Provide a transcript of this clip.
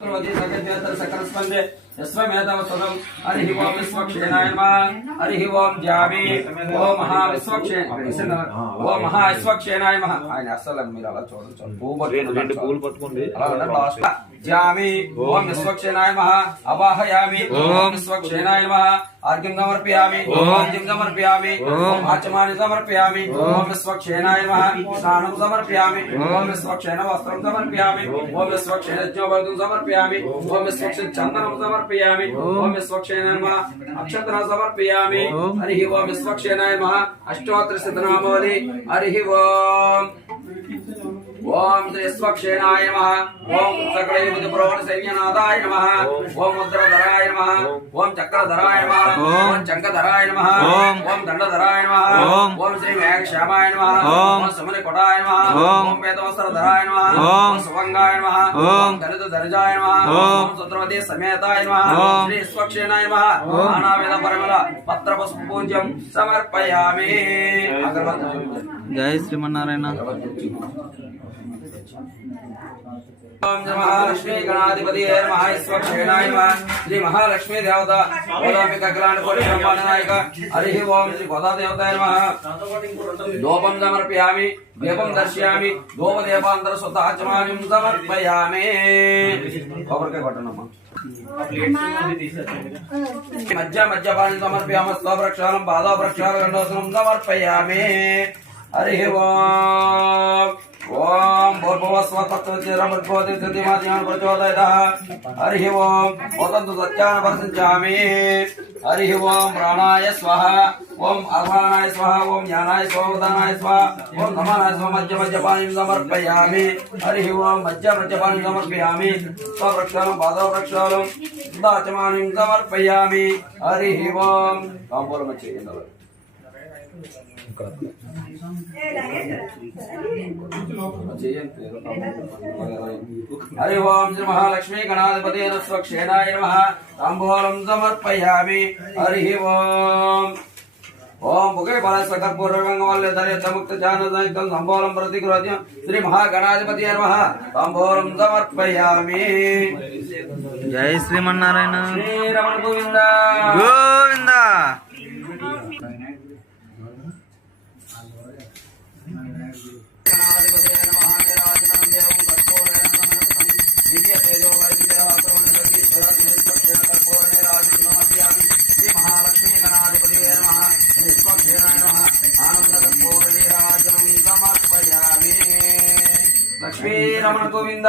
सकलस्पंदे यस्वमेतवसुदं हरि ओम विश्वक्षेणाय नमः हरि ओम जामि ओम महाविश्वक्षेणाय नमः ఆయన అసలు మీరు అలా చూడండి రెండు పూలు పట్టుకోండి जामि ओम विश्वक्षेणाय नमः अवाहयामि ओम विश्वक्षेणाय नमः अर्घ्यं समर्पयामि अर्घ्यं समर्पयामि ओम आचमनं समर्पयामि ओम विश्वक्षेणाय नमः स्नानं समर्पयामि ओम विश्वक्षेण वस्त्रं समर्पयामि ओम विश्वक्षेण ज्योतिं समर्पयामि ओम विश्वक्षेण चन्दनं समर्पयामि ओम विश्वक्षेणाय नमः अक्षतनं समर्पयामि हरि ओम विश्वक्षेणाय नमः अष्टोत्तर शतनामावली हरि ओम ओम श्री विश्वक्षेणाय नमः ओम सकलयुग प्रवण सैन्यनाथाय नमः ओम मुद्राधराय नमः ओम चक्रधराय नमः ओम चंकधराय नमः ओम दंडधराय नमः ओम श्री मेघश्यामाय नमः ओम सुमनिकोटाय नमः ओम वेदवस्त्रधराय नमः ओम सुभंगाय नमः ओम दलितधरजाय नमः ओम सुत्रवती समेताय नमः श्री विश्वक्षेणाय नमः नानाविध परिमल पत्रपुष्पपूज्यं समर्पयामि। जय श्रीमन्नारायण। ओम महालक्ष्मी गणाधिपति नमः विश्वक्षेणाय नमः श्री महालक्ष्मी देवता गोदाम्बिका कल्याण कोटि ब्रह्मांडनायक हरि ओम श्री गोदा देवताय नमः धूपं समर्पयामि दीपं दर्शयामि धूपदीपान्तर सुताचमानं समर्पयामि। कोबरकाय पट्टनम्मा मध्य मध्यपानि समर्पयामि स्तवप्रक्षालं पादप्रक्षालगण्डोत्सवं समर्पयामि। हरि ओम ओम भूर्भुवस्वत्तच्चिरमृत्वोदित्यतिमाद्यान् प्रचोदयतः हरि ओम ओतन्तु सत्यान् वर्षिञ्चामि। हरि ओम प्राणाय स्वाहा ओम अपानाय स्वाहा ओम ज्ञानाय स्वाहा उदानाय स्वाहा ओम नमनाय स्वाहा मध्य मध्यपानिं समर्पयामि। हरि ओम मध्य मध्यपानिं समर्पयामि स्वप्रक्षालं पादप्रक्षालं दाचमानिं समर्पयामि। हरि ओम ताम्बूलमच्चेयन्दव हरि ओम श्री महालक्ष्मी गणाधिपति विश्वक्षेणाय नमः ताम्बूलं समर्पयामि। हरि ओम ओम मुखे फलस्वकर्पूर्वंगमल्यधर्यमुक्तचानदयुक्तं ताम्बूलं प्रतिगृह्य श्री महागणाधिपति नमः ताम्बूलं समर्पयामि। जय श्रीमन्नारायण। श्री रमण गोविंद गोविंद। लक्ष्मी रमण गोविंद।